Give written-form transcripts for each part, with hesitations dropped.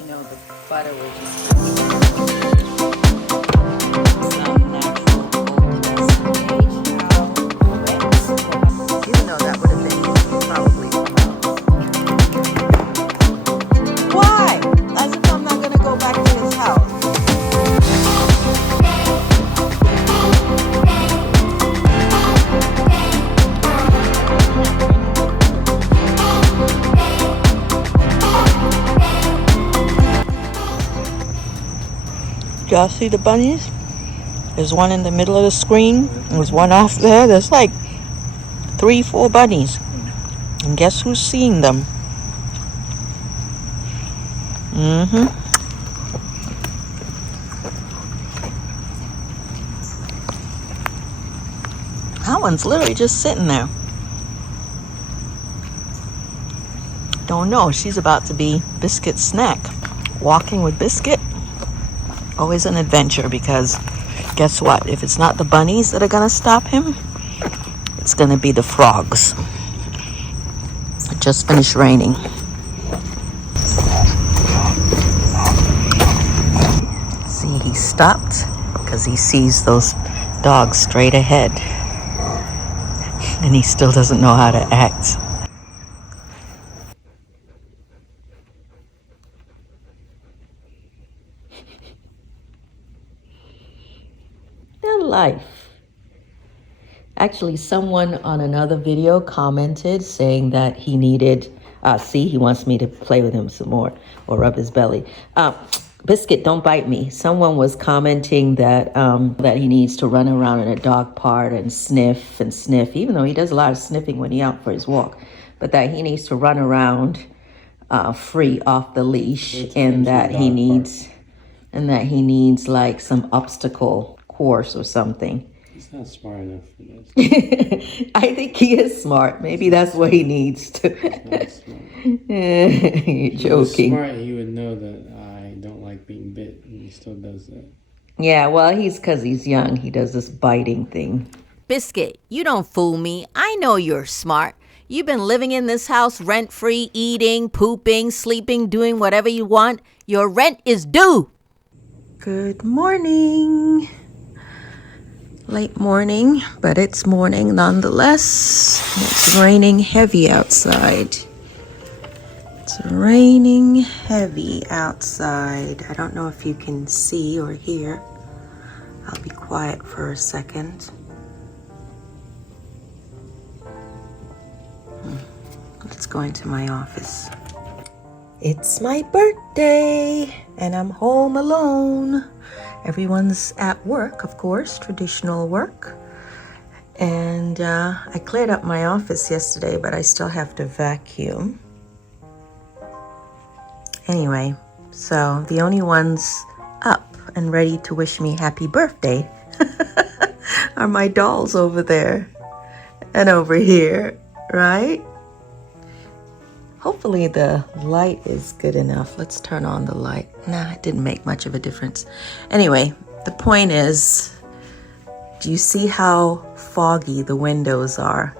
you know, the butter will just some natural even though that would have been probably why? As if I'm not gonna go back to his house. Y'all see the bunnies? There's one in the middle of the screen. There's one off there. There's like 3-4 bunnies. And guess who's seeing them? That one's literally just sitting there. Don't know. She's about to be Biscuit's snack. Walking with Biscuit. Always an adventure because guess what? If it's not the bunnies that are gonna stop him, it's gonna be the frogs. It just finished raining. See, he stopped because he sees those dogs straight ahead. And he still doesn't know how to act. Their life. Actually, someone on another video commented saying that he needed, see, he wants me to play with him some more or rub his belly. Biscuit, don't bite me. Someone was commenting that that he needs to run around in a dog park and sniff, even though he does a lot of sniffing when he's out for his walk, but that he needs to run around free off the leash, and that he needs like some obstacle course or something. He's not smart enough for this. I think he is smart. Maybe that's what he needs to. You're joking. If he was smart, he would know that I don't like being bit, and he still does that. Yeah, well, because he's young. He does this biting thing. Biscuit, you don't fool me. I know you're smart. You've been living in this house rent-free, eating, pooping, sleeping, doing whatever you want. Your rent is due. Good morning. Late morning, but it's morning nonetheless. It's raining heavy outside. It's raining heavy outside. I don't know if you can see or hear. I'll be quiet for a second. Let's go into my office. It's my birthday, and I'm home alone. Everyone's at work, of course, traditional work. And I cleared up my office yesterday, but I still have to vacuum. Anyway, so the only ones up and ready to wish me happy birthday are my dolls over there and over here, right? Hopefully the light is good enough. Let's turn on the light. Nah, it didn't make much of a difference. Anyway, the point is, do you see how foggy the windows are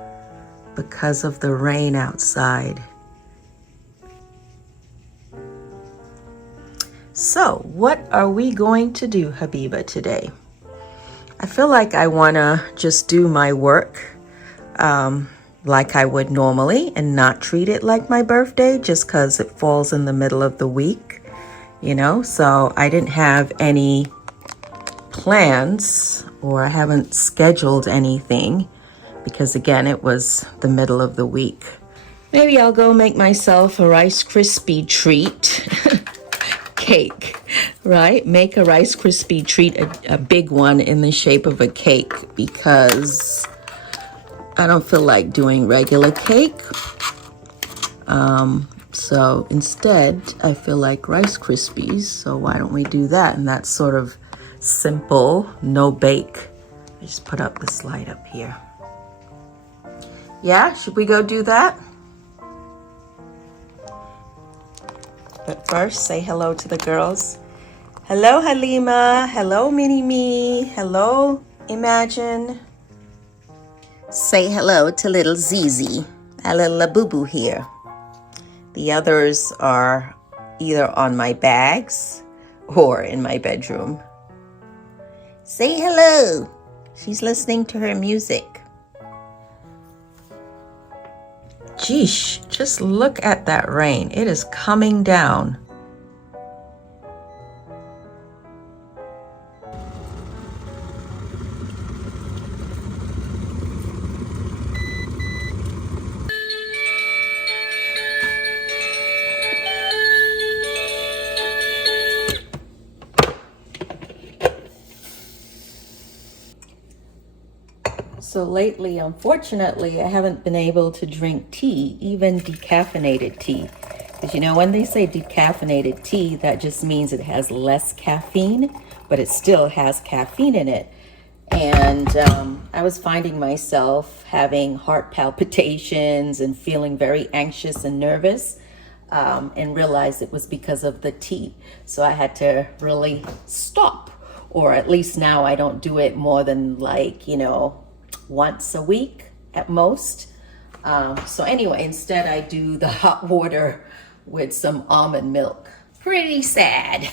because of the rain outside? So, what are we going to do, Habiba, today? I feel like I want to just do my work like I would normally and not treat it like my birthday just because it falls in the middle of the week, you know? So I didn't have any plans, or I haven't scheduled anything because, again, it was the middle of the week. Maybe I'll go make myself a Rice Krispie treat cake, right? Make a Rice Krispie treat, a big one in the shape of a cake, because I don't feel like doing regular cake. So instead, I feel like Rice Krispies. So why don't we do that? And that's sort of simple, no bake. I just put up this light up here. Yeah, should we go do that? But first, say hello to the girls. Hello, Halima. Hello, Mini-Me. Hello, Imagine. Say hello to little Zizi, a little Labubu here. The others are either on my bags or in my bedroom. Say hello. She's listening to her music. Geesh, just look at that rain. It is coming down. So lately, unfortunately, I haven't been able to drink tea, even decaffeinated tea. Because you know, when they say decaffeinated tea, that just means it has less caffeine, but it still has caffeine in it. And I was finding myself having heart palpitations and feeling very anxious and nervous, and realized it was because of the tea. So I had to really stop, or at least now I don't do it more than once a week at most. So anyway, instead I do the hot water with some almond milk. Pretty sad.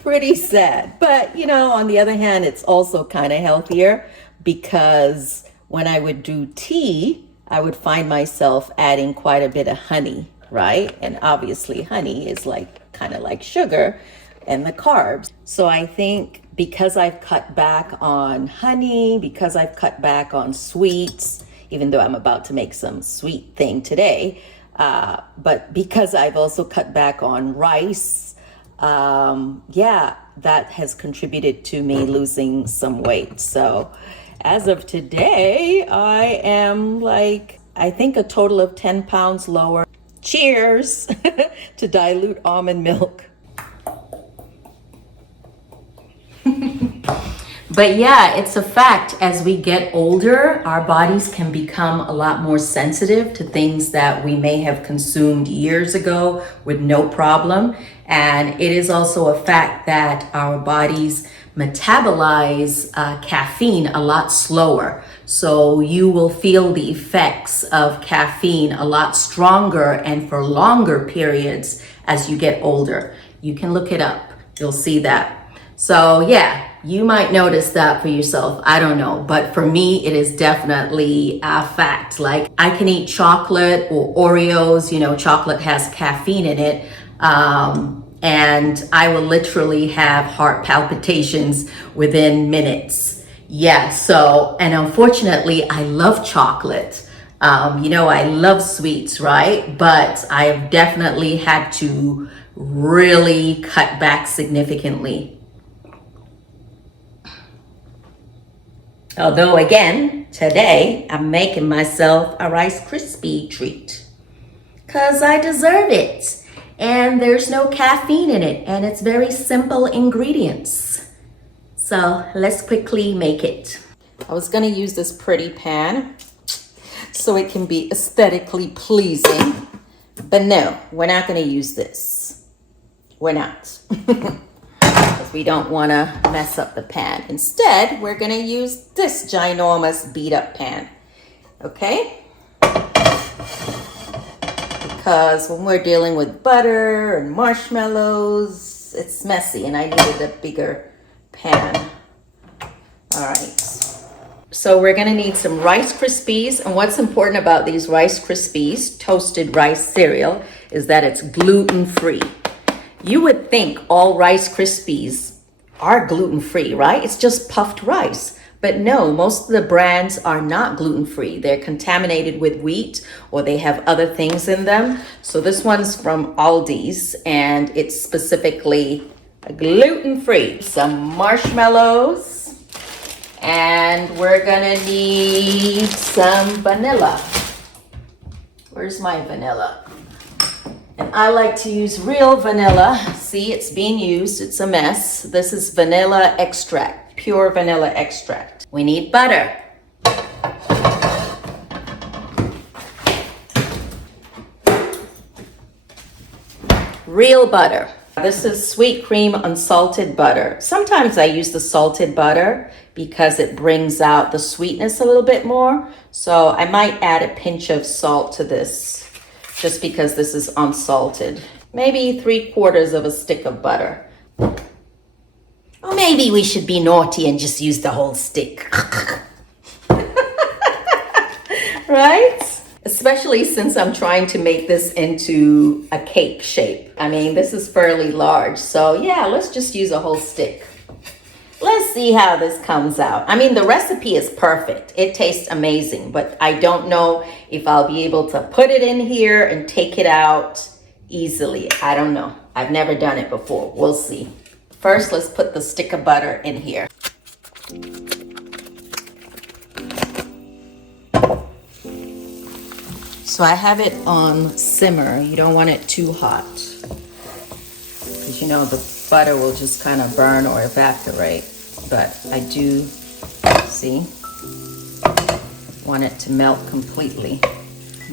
Pretty sad. But on the other hand, it's also kind of healthier, because when I would do tea, I would find myself adding quite a bit of honey, right? And obviously honey is kind of like sugar and the carbs. So I think because I've cut back on honey, because I've cut back on sweets, even though I'm about to make some sweet thing today, but because I've also cut back on rice, that has contributed to me losing some weight. So as of today, I am I think a total of 10 pounds lower. Cheers to dilute almond milk. But yeah, it's a fact. As we get older, our bodies can become a lot more sensitive to things that we may have consumed years ago with no problem. And it is also a fact that our bodies metabolize caffeine a lot slower. So you will feel the effects of caffeine a lot stronger and for longer periods as you get older. You can look it up. You'll see that. So yeah, you might notice that for yourself. I don't know. But for me, it is definitely a fact. I can eat chocolate or Oreos. Chocolate has caffeine in it. And I will literally have heart palpitations within minutes. Yeah, and unfortunately, I love chocolate. I love sweets, right? But I've definitely had to really cut back significantly. Although again, today I'm making myself a Rice Krispie treat. 'Cause I deserve it. And there's no caffeine in it, and it's very simple ingredients. So let's quickly make it. I was gonna use this pretty pan so it can be aesthetically pleasing, but no, we're not gonna use this. We're not. Because we don't wanna mess up the pan. Instead, we're gonna use this ginormous beat up pan, okay? Because when we're dealing with butter and marshmallows, it's messy, and I needed a bigger pan. All right. So we're gonna need some Rice Krispies, and what's important about these Rice Krispies, toasted rice cereal, is that it's gluten-free. You would think all Rice Krispies are gluten-free, right? It's just puffed rice. But no, most of the brands are not gluten-free. They're contaminated with wheat, or they have other things in them. So this one's from Aldi's, and it's specifically gluten-free. Some marshmallows, and we're gonna need some vanilla. Where's my vanilla? And I like to use real vanilla. See, it's being used, it's a mess. This is vanilla extract, pure vanilla extract. We need butter. Real butter. This is sweet cream unsalted butter. Sometimes I use the salted butter because it brings out the sweetness a little bit more. So I might add a pinch of salt to this, just because this is unsalted. Maybe 3/4 of a stick of butter. Or maybe we should be naughty and just use the whole stick. Right? Especially since I'm trying to make this into a cake shape. I mean, this is fairly large. So yeah, let's just use a whole stick. Let's see how this comes out. I mean, the recipe is perfect. It tastes amazing, but I don't know if I'll be able to put it in here and take it out easily. I don't know. I've never done it before. We'll see. First, let's put the stick of butter in here. So I have it on simmer. You don't want it too hot, because you know the butter will just kind of burn or evaporate. But I do, see, want it to melt completely.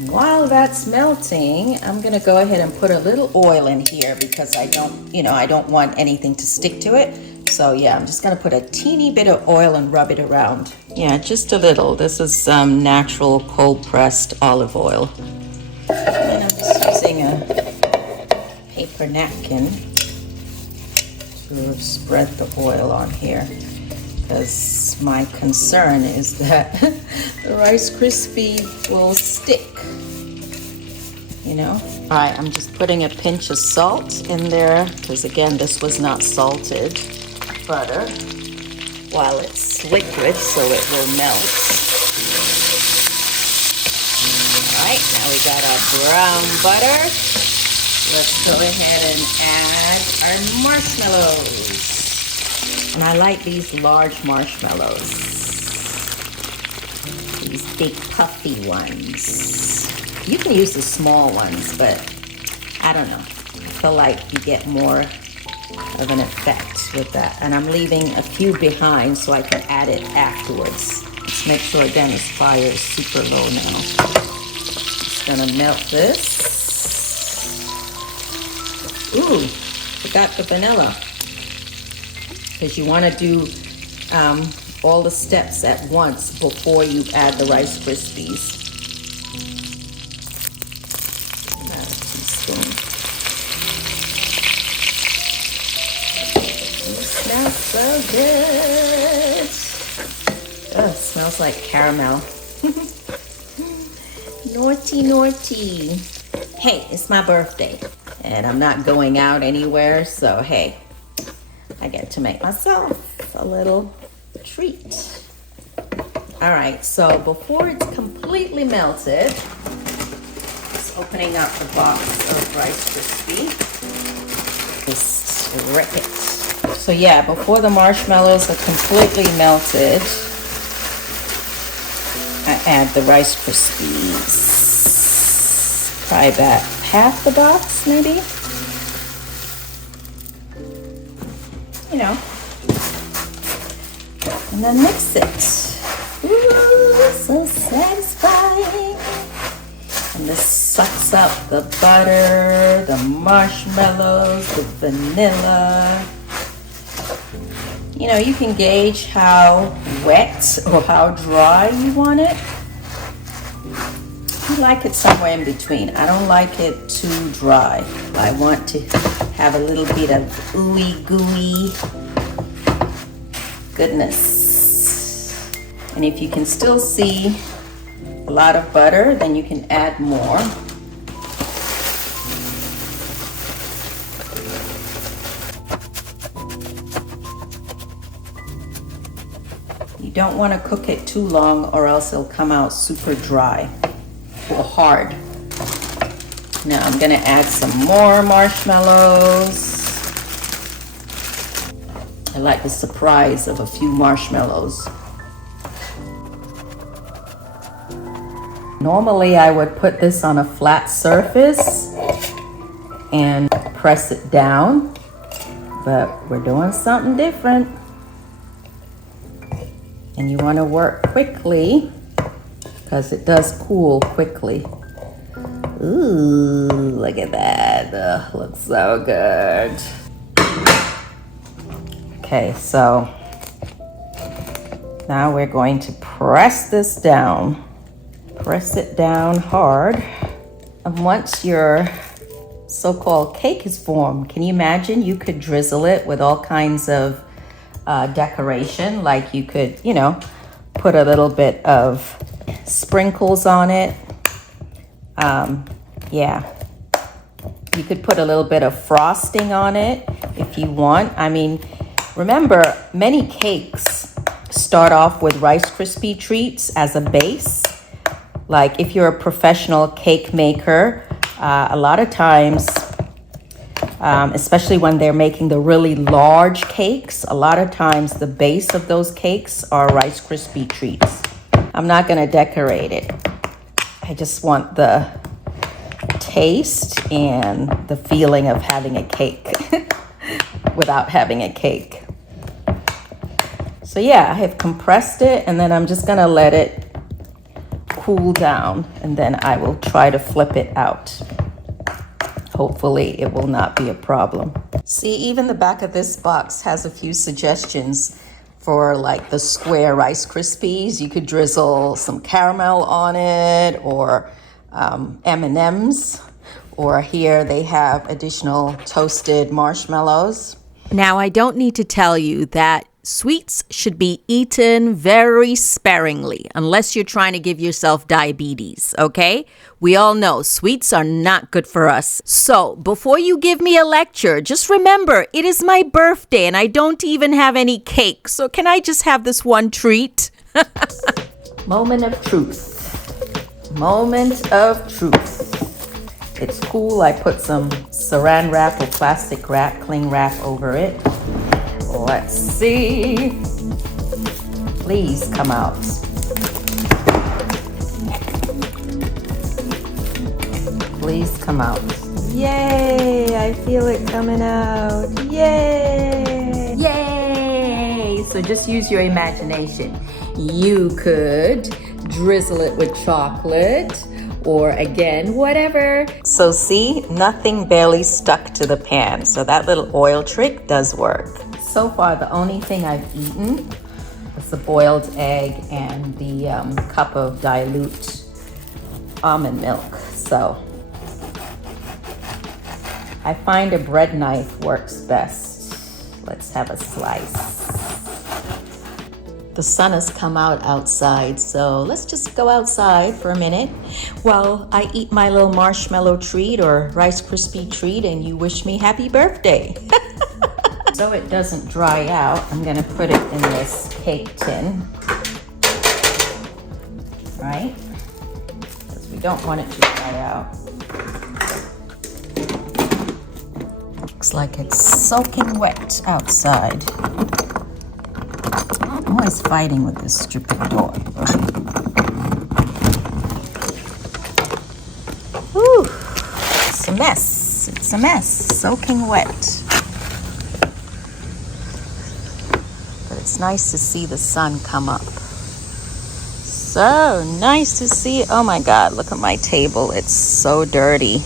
While that's melting, I'm gonna go ahead and put a little oil in here because I don't want anything to stick to it. So yeah, I'm just gonna put a teeny bit of oil and rub it around. Yeah, just a little. This is natural cold pressed olive oil. And I'm just using a paper napkin to spread the oil on here, because my concern is that the Rice Krispie will stick, you know. All right, I'm just putting a pinch of salt in there, because again, this was not salted butter, while it's liquid, so it will melt. All right, now we got our brown butter. Let's go ahead and add our marshmallows. And I like these large marshmallows. These big puffy ones. You can use the small ones, but I don't know. I feel like you get more of an effect with that. And I'm leaving a few behind so I can add it afterwards. Let's make sure again this fire is super low now. Just gonna melt this. Ooh, forgot the vanilla. Because you want to do all the steps at once before you add the Rice Krispies. About a teaspoon. It smells so good. Oh, it smells like caramel. Naughty, naughty. Hey, it's my birthday. And I'm not going out anywhere, so hey, I get to make myself a little treat. All right, so before it's completely melted, just opening up the box of Rice Krispie. Just rip it. So yeah, before the marshmallows are completely melted, I add the Rice Krispies. Probably about half the box, maybe. You know. And then mix it. Ooh, so satisfying. And this sucks up the butter, the marshmallows, the vanilla. You know, you can gauge how wet or how dry you want it. I like it somewhere in between. I don't like it too dry. I want to have a little bit of ooey gooey goodness. And if you can still see a lot of butter, then you can add more. You don't want to cook it too long or else it'll come out super dry or hard. Now I'm gonna add some more marshmallows. I like the surprise of a few marshmallows. Normally I would put this on a flat surface and press it down, but we're doing something different. And you want to work quickly because it does cool quickly. Ooh, look at that. Ugh, looks so good. Okay, so now we're going to press this down. Press it down hard. And once your so-called cake is formed. Can you imagine? You could drizzle it with all kinds of decoration. Like you could, you know, put a little bit of sprinkles on it. Yeah. You could put a little bit of frosting on it if you want. I mean, remember, many cakes start off with Rice Krispie treats as a base. Like if you're a professional cake maker, a lot of times, especially when they're making the really large cakes, a lot of times the base of those cakes are Rice Krispie treats. I'm not going to decorate it. I just want the taste and the feeling of having a cake without having a cake. So yeah, I have compressed it, and then I'm just gonna let it cool down, and then I will try to flip it out. Hopefully it will not be a problem. See, even the back of this box has a few suggestions for like the square Rice Krispies. You could drizzle some caramel on it, or M&Ms, or here they have additional toasted marshmallows. Now, I don't need to tell you that sweets should be eaten very sparingly, unless you're trying to give yourself diabetes, okay? We all know sweets are not good for us. So, before you give me a lecture, just remember, it is my birthday and I don't even have any cake. So, can I just have this one treat? Moment of truth. Moment of truth. It's cool. I put some saran wrap or plastic wrap, cling wrap over it. Let's see. Please come out. Please come out. Yay! I feel it coming out. Yay! Yay! So just use your imagination. You could drizzle it with chocolate, or again, whatever. So see, nothing barely stuck to the pan. So that little oil trick does work. So far, the only thing I've eaten is the boiled egg and the cup of dilute almond milk. So I find a bread knife works best. Let's have a slice. The sun has come out outside, so let's just go outside for a minute while I eat my little marshmallow treat or Rice Krispie treat, and you wish me happy birthday. So it doesn't dry out, I'm gonna put it in this cake tin, right? Because we don't want it to dry out. Looks like it's soaking wet outside. I'm always fighting with this stupid door. Whew, it's a mess. It's a mess. Soaking wet. But it's nice to see the sun come up. So nice to see. Oh my God, look at my table. It's so dirty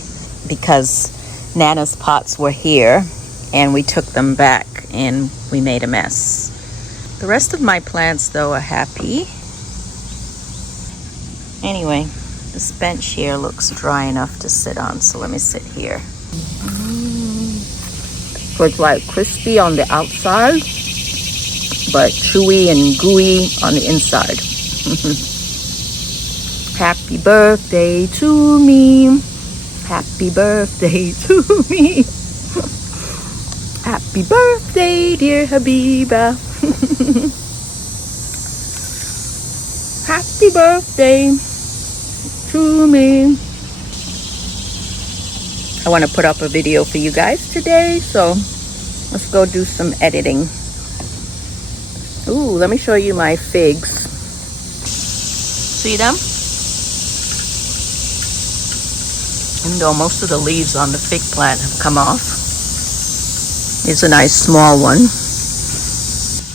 because Nana's pots were here and we took them back and we made a mess. The rest of my plants, though, are happy. Anyway, this bench here looks dry enough to sit on, so let me sit here. So it's like crispy on the outside, but chewy and gooey on the inside. Happy birthday to me. Happy birthday to me. Happy birthday, dear Habiba. Happy birthday to me. I want to put up a video for you guys today, so let's go do some editing. Ooh, let me show you my figs. See them? Even though most of the leaves on the fig plant have come off. Here's a nice small one.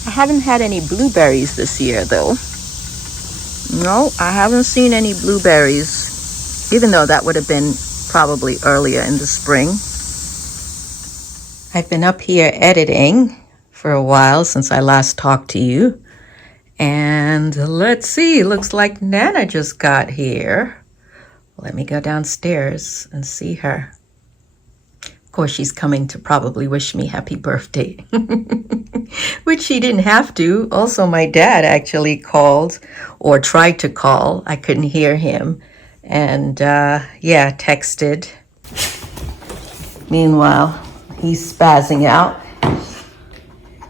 I haven't had any blueberries this year, though. No, I haven't seen any blueberries, even though that would have been probably earlier in the spring. I've been up here editing for a while since I last talked to you. And let's see, looks like Nana just got here. Let me go downstairs and see her. course, she's coming to probably wish me happy birthday, which she didn't have to. Also, my dad actually called or tried to call. I couldn't hear him. And yeah, texted. Meanwhile, he's spazzing out.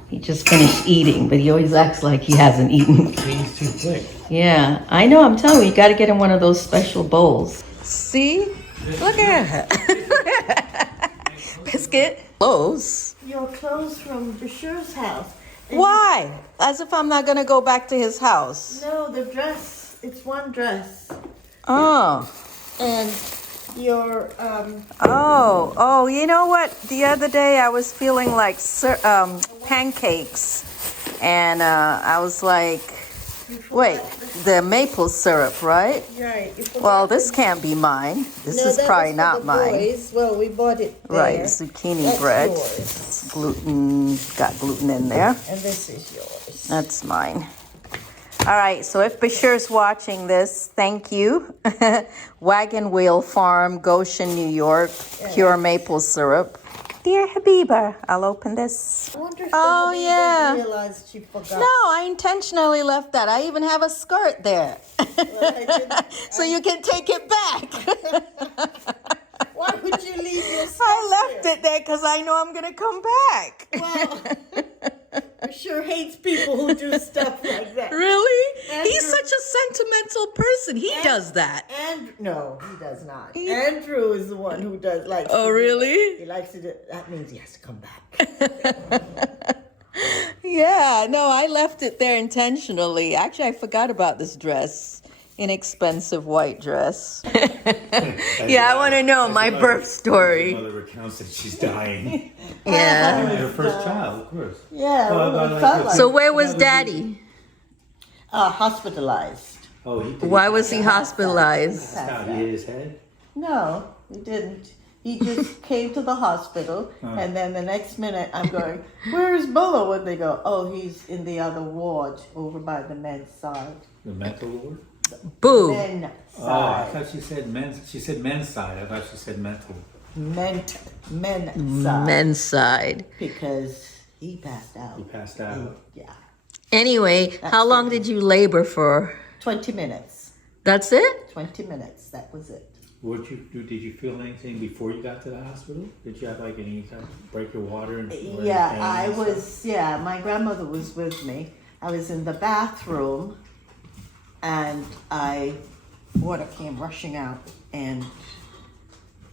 He just finished eating, but he always acts like he hasn't eaten. He's too quick. Yeah, I know, I'm telling you, you got to get him one of those special bowls. See? Look at her. Biscuit. Clothes. Your clothes from Bashir's house. And Why? As if I'm not going to go back to his house. No, the dress. It's one dress. Oh. And your, Oh, you know what? The other day I was feeling like pancakes. And I was like, wait, the maple syrup, right? right. Well, this can't be mine. This is probably not mine. Boys. Well, we bought it there. Right, zucchini That's bread. yours. It's gluten, got gluten in there. And this is yours. That's mine. All right, so if Bashir's watching this, thank you. Wagon Wheel Farm, Goshen, New York, pure maple syrup. Dear Habiba, I'll open this. I wonder if Oh, the yeah. realized she forgot. No, I intentionally left that. I even have a skirt there. So you can take it back. Why would you leave your stuff I left it there because I know I'm going to come back. Well, Bashir hates people who do stuff like that. Really? Andrew- He's such a sentimental person. He does that. And no, he does not. Andrew is the one who does like. Oh, really? He likes to do. That means he has to come back. Yeah, no, I left it there intentionally. Actually, I forgot about this dress. Inexpensive white dress. Yeah, I want to know my birth story. Mother recounts that she's dying. Yeah. Her first child, of course. Yeah, Well, it felt like So where was Daddy? hospitalized. Oh, he did. Why was he hospitalized? How he hit his head? No, he didn't. He just came to the hospital, and then the next minute I'm going, "Where is Bolo?" And they go, "Oh, he's in the other ward over by the men's side." The mental ward? Boo. Men Oh, I side. thought she said men's. She said men's side. I thought she said mental. Men side. Men's side. Because he passed out. He passed out. Yeah. Anyway, how long did you labor for? 20 minutes. That's it? 20 minutes. That was it. What you do? Did you feel anything before you got to the hospital? Did you have like any kind of break your water? And Yeah, I was, yeah, my grandmother was with me. I was in the bathroom and water came rushing out and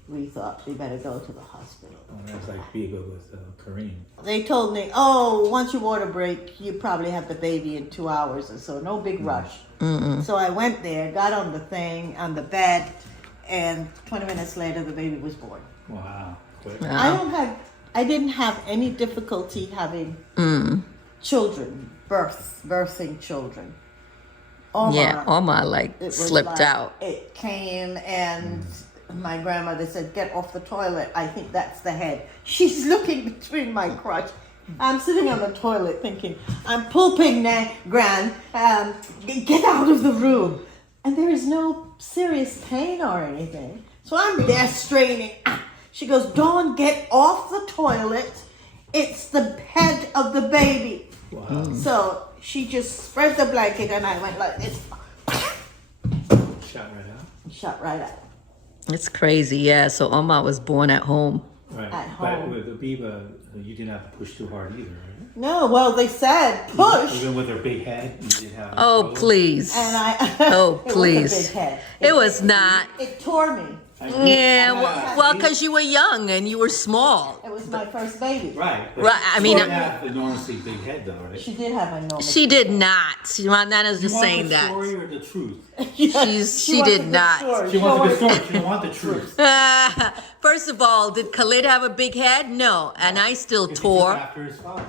we thought we better go to the hospital. Oh, that was like Biga with Kareem. They told me, oh, once your water break, you probably have the baby in 2 hours or so. No big rush. So I went there, got on the thing, on the bed, and 20 minutes later the baby was born. Wow. Quick. I didn't have any difficulty having children, birthing children. Yeah, Oma like it was slipped like, out. It came and my grandmother said, "Get off the toilet. I think that's the head." She's looking between my crotch. I'm sitting on the toilet thinking, I'm pooping now, Gran. Get out of the room. And there is no serious pain or anything. So I'm there straining. She goes, "Dawn, get off the toilet. It's the head of the baby." Wow. So she just spread the blanket and I went like this. Shot right out. Shut right out. It's crazy, yeah. So Oma was born at home. Right. At But home. with Habiba, you didn't have to push too hard either, right? No, well, they said push. Even with her big head, you didn't have. Oh, trouble? please. And I. Oh, It was a please. big head. It was not. It tore me. Yeah, well, because you were young and you were small. It was my first baby. Right. But Right, I mean, she didn't have enormously big head though, right? She did have a normal. She did not. Nana's just You want saying the that. story or the truth? She did not. She wants the story. She don't want the truth. First of all, did Khalid have a big head? No, and I still He took tore. after his father.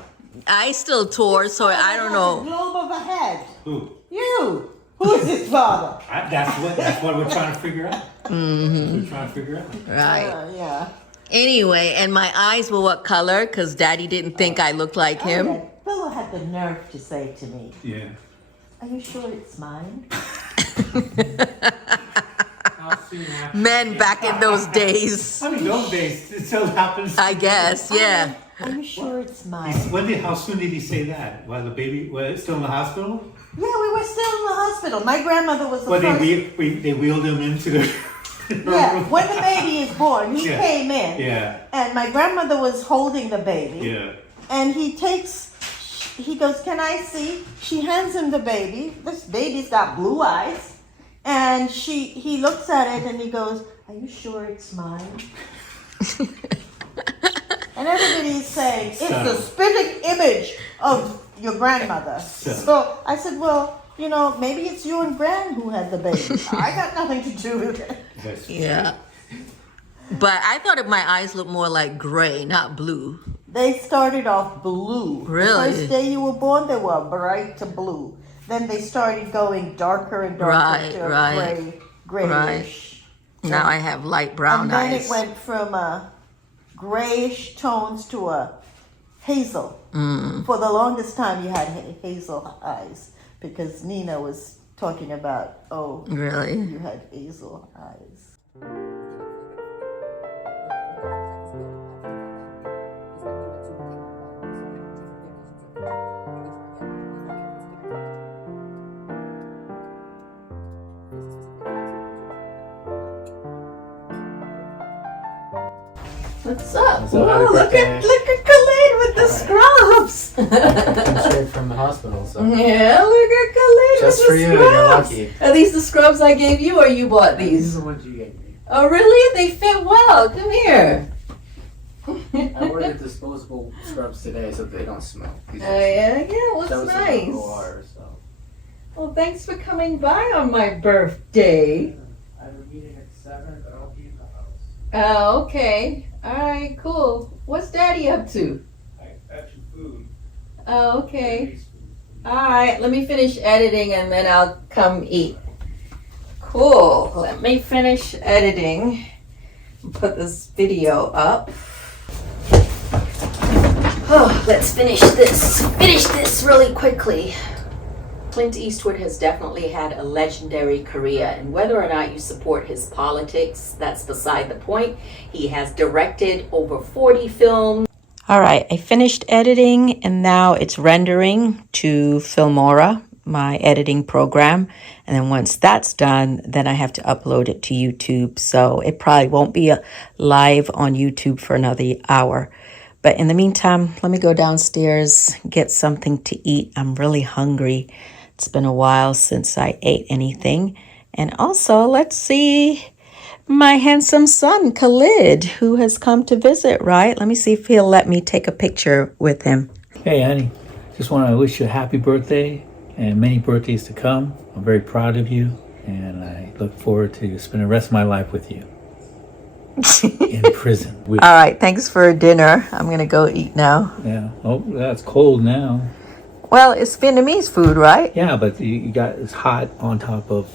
I still tore, so I don't A know. globe of a head. Who? You. Who is his father? That's what we're trying to figure out. Mm-hmm. We're trying to figure out. Right. Yeah. Anyway, and my eyes were what color? Because Daddy didn't think I looked like him. That fellow had the nerve to say to me, Yeah. "Are you sure it's mine?" How Men back in those days. I mean, those days, it still happens. I guess, yeah. I'm sure it's mine. How soon did he say that? While the baby was still in the hospital? Yeah, we were still in the hospital. My grandmother was the Well, first. they wheeled him into the. Yeah, when the baby is born, he Yeah. came in. Yeah. And my grandmother was holding the baby. Yeah. And he goes, can I see? She hands him the baby. This baby's got blue eyes. And he looks at it and he goes, are you sure it's mine? And everybody's saying, it's the spitting image of your grandmother. So I said, well, maybe it's you and Gran who had the baby. I got nothing to do with it. Yeah. But I thought my eyes looked more like gray, not blue. They started off blue. Really? The first day you were born, they were bright to blue. Then they started going darker and darker Right, to right. grayish. Now I have light brown And then eyes. it went from grayish tones to a hazel. For the longest time, you had hazel eyes because Nina was talking about, Really? you had hazel eyes. What's up? So Whoa, happy look at birthday. Khalid with the scrubs. I'm straight from the hospital, so. Yeah, look at Khalid Just with for the you, you're scrubs. lucky. Are these the scrubs I gave you or you bought These these? are the ones you gave me. Oh, really? They fit well. Come here. I ordered disposable scrubs today so they don't smell. Oh, yeah, looks That was nice. Rum OR, so. Well, thanks for coming by on my birthday. I have a meeting at 7, but I'll be in the house. Oh, okay. All right, cool. What's Daddy up to? I got you food. Oh, okay. All right, let me finish editing and then I'll come eat. Cool. Let me finish editing and put this video up. Oh, let's finish this really quickly. Clint Eastwood has definitely had a legendary career, and whether or not you support his politics, that's beside the point. He has directed over 40 films. All right, I finished editing and now it's rendering to Filmora, my editing program. And then once that's done, then I have to upload it to YouTube. So it probably won't be live on YouTube for another hour. But in the meantime, let me go downstairs, get something to eat. I'm really hungry. It's been a while since I ate anything. And also, let's see my handsome son, Khalid, who has come to visit, right? Let me see if he'll let me take a picture with him. Hey, honey. Just want to wish you a happy birthday and many birthdays to come. I'm very proud of you, and I look forward to spending the rest of my life with you in prison. All right, thanks for dinner. I'm going to go eat now. Yeah. Oh, that's cold now. Well, it's Vietnamese food, right? Yeah, but you got it's hot on top of,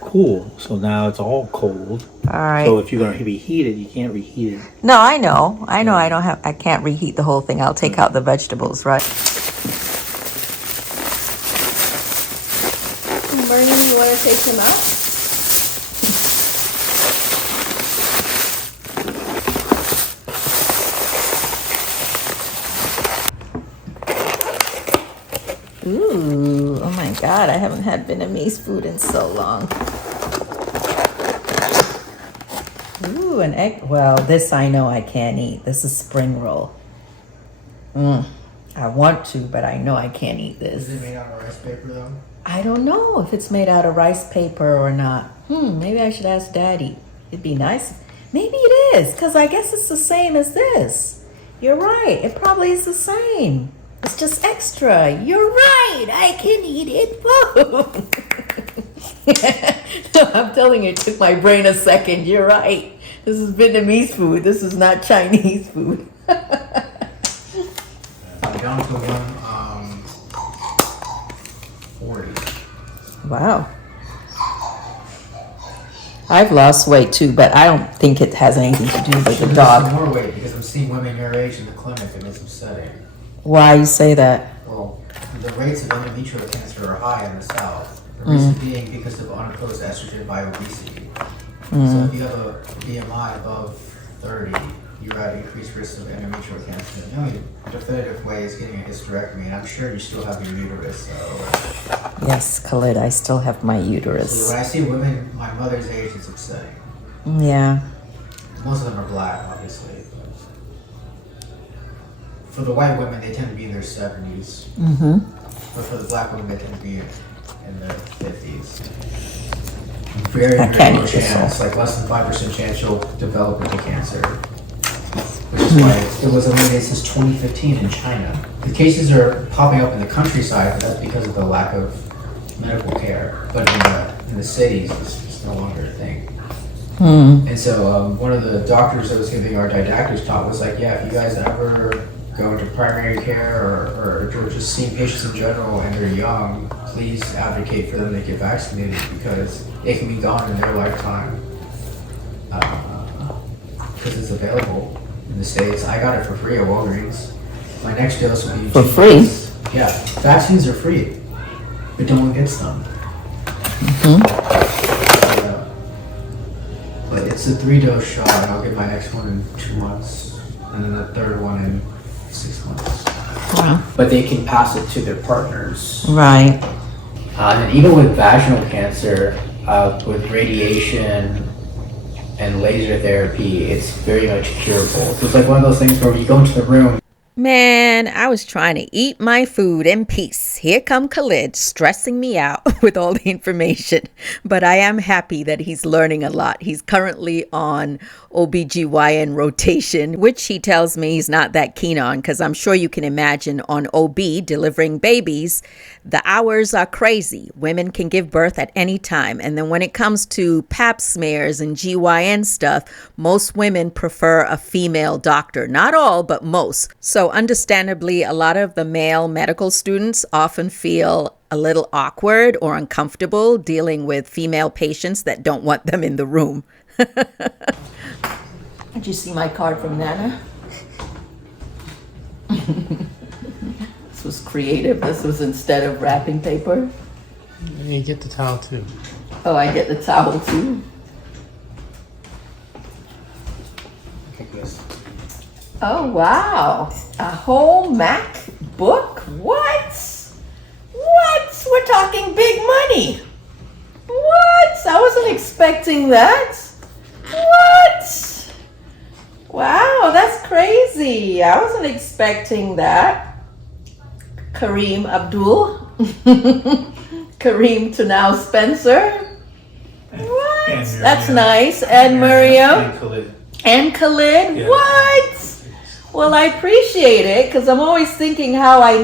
cool. So now it's all cold. All right. So if you're going to reheat it, you can't reheat it. No, I know. I can't reheat the whole thing. I'll take out the vegetables, right? Bernie, you want to take him out? Ooh, oh my God, I haven't had Vietnamese food in so long. Ooh, an egg. Well, this I know I can't eat. This is spring roll. I want to, but I know I can't eat this. Is it made out of rice paper though? I don't know if it's made out of rice paper or not. Maybe I should ask Daddy. It'd be nice. Maybe it is, because I guess it's the same as this. You're right. It probably is the same. It's just extra. You're right. I can eat it. No, I'm telling you, it took my brain a second. You're right. This is Vietnamese food. This is not Chinese food. Down to 140. Wow. I've lost weight too, but I don't think it has anything to do with the Some dog. more weight because I'm seeing women your age in the clinic and it's upsetting. Why you say that? Well, the rates of endometrial cancer are high in the South. The reason being because of unopposed estrogen by obesity. So if you have a BMI above 30, you're at increased risk of endometrial cancer. The only definitive way is getting a hysterectomy, and I'm sure you still have your uterus. So, Yes, Khalid, I still have my uterus. when I see women my mother's age, it's upsetting. Yeah. Most of them are black, obviously. For the white women, they tend to be in their 70s. But for the black women, they tend to be in their 50s. Very, I very can't low eat this chance, like less than 5% chance you'll develop into cancer. Which is why it was eliminated since 2015 in China. The cases are popping up in the countryside, but that's because of the lack of medical care. But in the cities, it's no longer a thing. And so one of the doctors that was giving our didactics talk was like, yeah, if you guys ever go into primary care or just seeing patients in general and they're young, please advocate for them to get vaccinated because it can be gone in their lifetime. Because it's available in the States. I got it for free at Walgreens. My next dose will be For 2 free? months. Yeah, vaccines are free, but no one gets them. But it's a 3-dose shot, and I'll get my next one in 2 months, and then the third one in 6 months. Wow. But they can pass it to their partners. Right. And even with vaginal cancer, with radiation and laser therapy, it's very much curable. So it's like one of those things where you go into the room. Man, I was trying to eat my food in peace. Here come Khalid stressing me out with all the information. But I am happy that he's learning a lot. He's currently on OBGYN rotation, which he tells me he's not that keen on because I'm sure you can imagine on OB delivering babies, the hours are crazy. Women can give birth at any time. And then when it comes to pap smears and GYN stuff, most women prefer a female doctor. Not all, but most. So understandably, a lot of the male medical students often feel a little awkward or uncomfortable dealing with female patients that don't want them in the room. Did you see my card from Nana? This was creative. This was instead of wrapping paper. You get the towel too. Oh, I get the towel too. Oh, wow. A whole Mac book? What? What? We're talking big money. What? I wasn't expecting that. What? Wow, that's crazy. I wasn't expecting that. Kareem Abdul. Kareem to now Spencer. What? That's nice. And Miriam. And Khalid. Yeah. What? Well, I appreciate it because I'm always thinking how I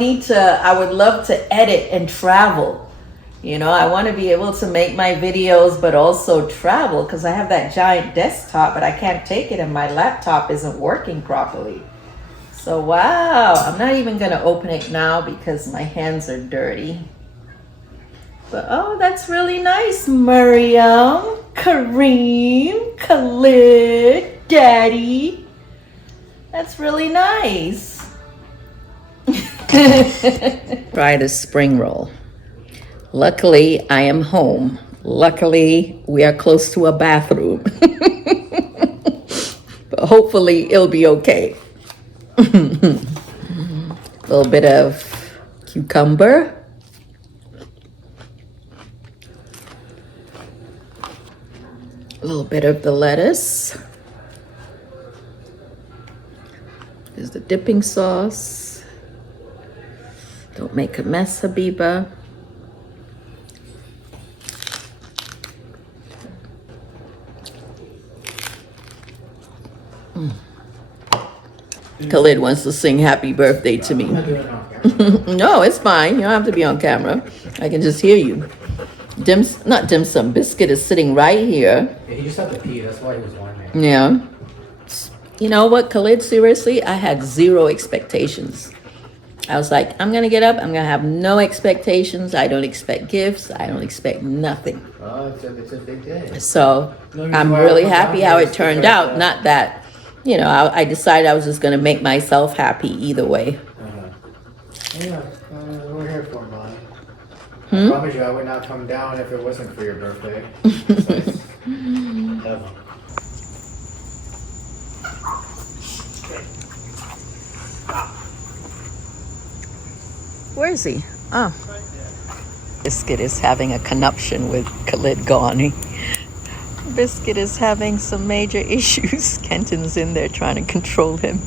would love to edit and travel. You know, I want to be able to make my videos, but also travel because I have that giant desktop, but I can't take it and my laptop isn't working properly. So, wow, I'm not even going to open it now because my hands are dirty. But, oh, that's really nice, Miriam, Kareem, Khalid, Daddy. That's really nice. Try the spring roll. Luckily, I am home. Luckily, we are close to a bathroom. But hopefully, it'll be okay. A little bit of cucumber. A little bit of the lettuce. There's the dipping sauce. Don't make a mess, Habiba. Khalid wants to sing happy birthday to me. No, it's fine. You don't have to be on camera. I can just hear you. Not dim sum. Biscuit is sitting right here. Yeah, he just had to pee, that's why he was wondering. Yeah. You know what, Khalid, seriously, I had zero expectations. I was like, I'm going to get up. I'm going to have no expectations. I don't expect gifts. I don't expect nothing. Oh, it's a big day. So I'm really happy how it turned out. Not that, you know, I decided I was just going to make myself happy either way. Yeah, we're here for him, Bonnie. I promise you I would not come down if it wasn't for your birthday. It's like heaven. Where is he? Oh. Biscuit is having a connuption with Khalid Ghani. Biscuit is having some major issues. Kenton's in there trying to control him.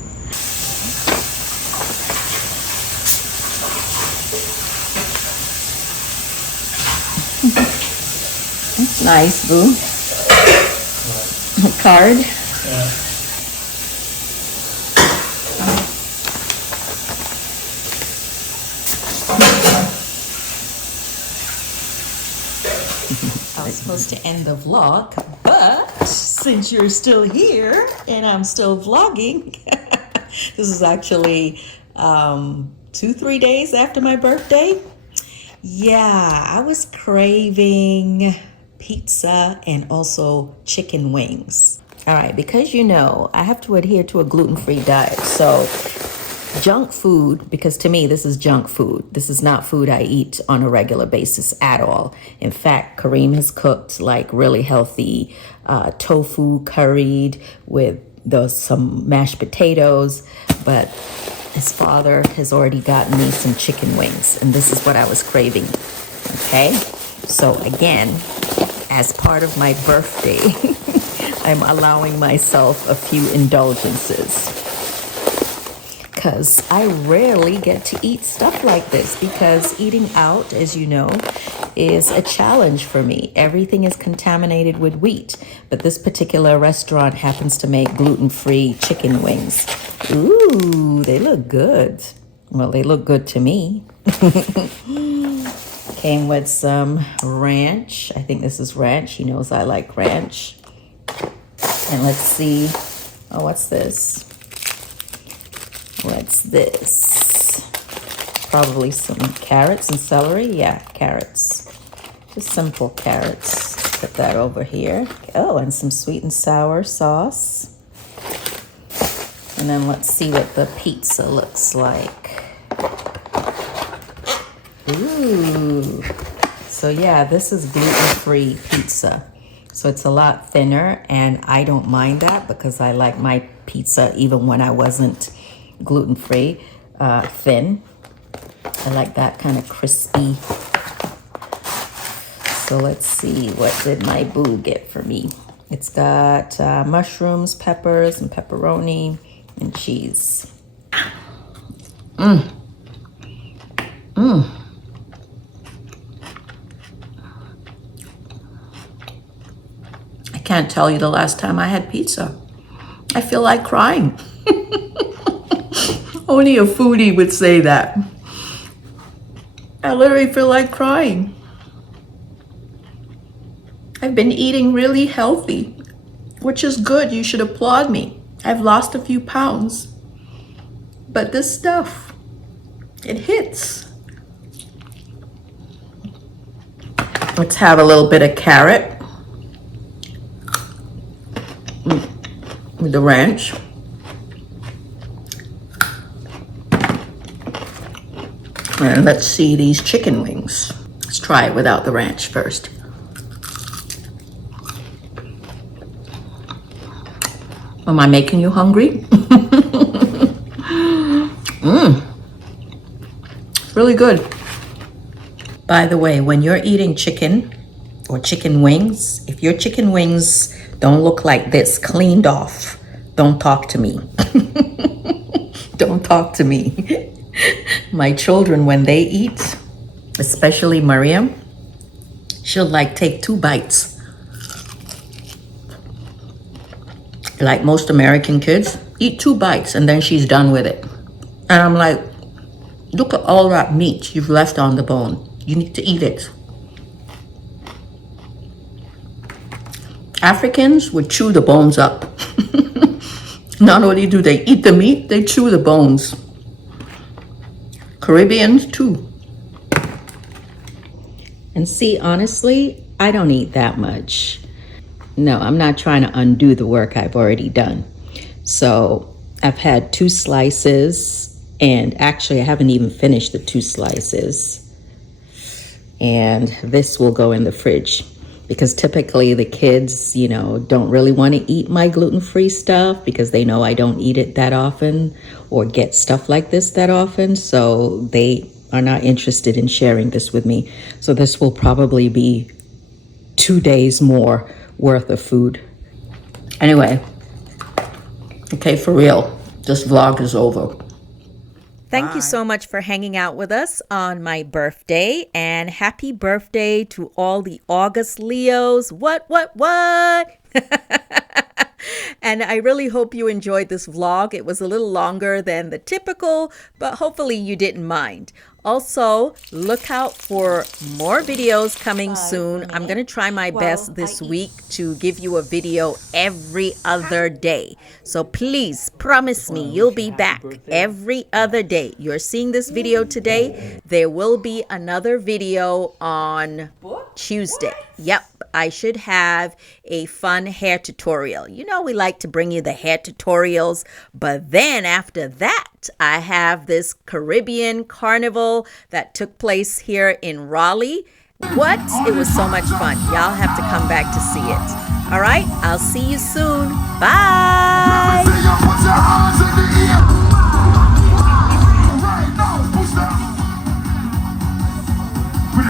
Nice, boo. A card. Yeah. I was supposed to end the vlog, but since you're still here and I'm still vlogging, this is actually 2-3 days after my birthday. Yeah, I was craving pizza and also chicken wings. All right, because you know, I have to adhere to a gluten-free diet. So junk food, because to me, this is junk food. This is not food I eat on a regular basis at all. In fact, Kareem has cooked like really healthy tofu curried with some mashed potatoes, but his father has already gotten me some chicken wings, and this is what I was craving. Okay, so again, as part of my birthday, I'm allowing myself a few indulgences, because I rarely get to eat stuff like this, because eating out, as you know, is a challenge for me. Everything is contaminated with wheat, but this particular restaurant happens to make gluten-free chicken wings. Ooh, they look good. Well, they look good to me. Came with some ranch. I think this is ranch. He knows I like ranch. And let's see. Oh, what's this? What's this? Probably some carrots and celery. Yeah, carrots. Just simple carrots. Put that over here. Oh, and some sweet and sour sauce. And then let's see what the pizza looks like. Ooh. So yeah, this is gluten-free pizza. So it's a lot thinner, and I don't mind that because I like my pizza even when I wasn't gluten-free, thin. I like that kind of crispy. So let's see, what did my boo get for me? It's got mushrooms, peppers, and pepperoni, and cheese. I can't tell you the last time I had pizza. I feel like crying. Only a foodie would say that. I literally feel like crying. I've been eating really healthy, which is good. You should applaud me. I've lost a few pounds. But this stuff, it hits. Let's have a little bit of carrot with the ranch. And let's see these chicken wings. Let's try it without the ranch first. Am I making you hungry? Really good. By the way, when you're eating chicken or chicken wings, if your chicken wings don't look like this, cleaned off, don't talk to me. Don't talk to me. My children, when they eat, especially Mariam, she'll like take 2 bites. Like most American kids, eat 2 bites and then she's done with it. And I'm like, look at all that meat you've left on the bone. You need to eat it. Africans would chew the bones up. Not only do they eat the meat, they chew the bones. Caribbeans too. And see, honestly, I don't eat that much. No, I'm not trying to undo the work I've already done. So I've had 2 slices, and actually I haven't even finished the 2 slices. and this will go in the fridge. Because typically the kids, don't really want to eat my gluten-free stuff because they know I don't eat it that often or get stuff like this that often. So they are not interested in sharing this with me. So this will probably be 2 days more worth of food. Anyway, okay, for real, this vlog is over. Thank you so much for hanging out with us on my birthday, and happy birthday to all the August Leos. What? And I really hope you enjoyed this vlog. It was a little longer than the typical, but hopefully you didn't mind. Also, look out for more videos coming soon. I'm going to try my best this week to give you a video every other day. So please promise me you'll be back every other day. You're seeing this video today. There will be another video on Tuesday. Yep. I should have a fun hair tutorial. We like to bring you the hair tutorials, but then after that, I have this Caribbean carnival that took place here in Raleigh. What? It was so much fun. Y'all have to come back to see it. All right, I'll see you soon. Bye.